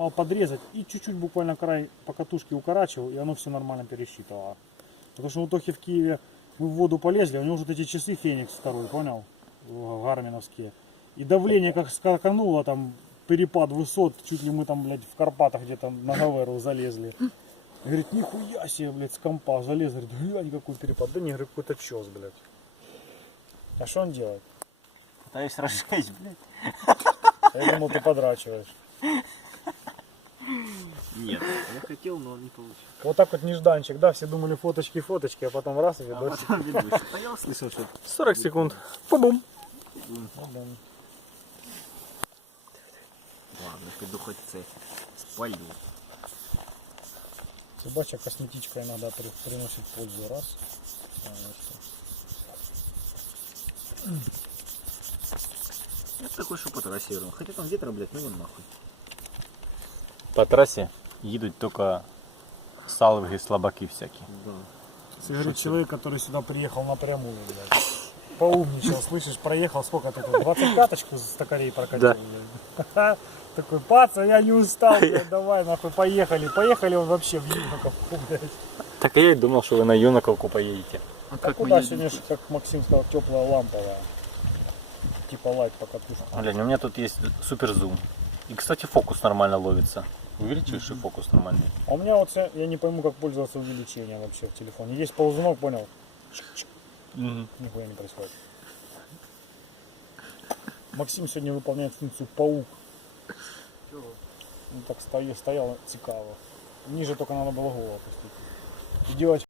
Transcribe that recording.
мал подрезать и чуть-чуть буквально край покатушки укорачивал, и оно все нормально пересчитывало. Потому что в итоге в Киеве мы в воду полезли, у него вот эти часы Феникс второй, понял? Гарминовские. И давление как скакануло, там перепад высот, чуть ли мы там, блядь, в Карпатах где-то на Гаверу залезли. Говорит, нихуя себе, блядь, с компа залез. Говорит, глянь, какой перепад. Да не, говорит, какой-то чёс, блядь. А что он делает? Пытаюсь разжечь, блядь. Я думал, ты подрачиваешь. Нет, я хотел, но не получилось. Вот так вот нежданчик, да, все думали фоточки, а потом раз и А видосик. потом видос. А я услышал, что 40 секунд. Пабум. ладно, піду хоть це спалю. Собачья косметичка иногда приносит пользу. Раз. Я такой, що по трассе верну. Хотя там ветра, блядь, ну вон нахуй. По трассе едут только салвги, слабаки всякие. Да. Это говорит человек, который сюда приехал напрямую, блядь. Поумничал, слышишь, проехал сколько такой? 25-очку с токарей прокатил, блядь. Такой, паца, я не устал, блядь, давай, нахуй, поехали. Поехали он вообще в Юнаковку, блядь. Так и я и думал, что вы на Юнаковку поедете. А А куда сегодня, как Максим сказал, теплая ламповая. Типа лайт по катушке. Глянь, у меня тут есть супер зум. И, кстати, фокус нормально ловится. Увеличиваешь и фокус нормальный. А у меня вот, я не пойму, как пользоваться увеличением вообще в телефоне. Есть ползунок, понял? Нихуя не происходит. Максим сегодня выполняет функцию паук. Ну так стоял цикаво. Ниже только надо было голову опустить. И девочка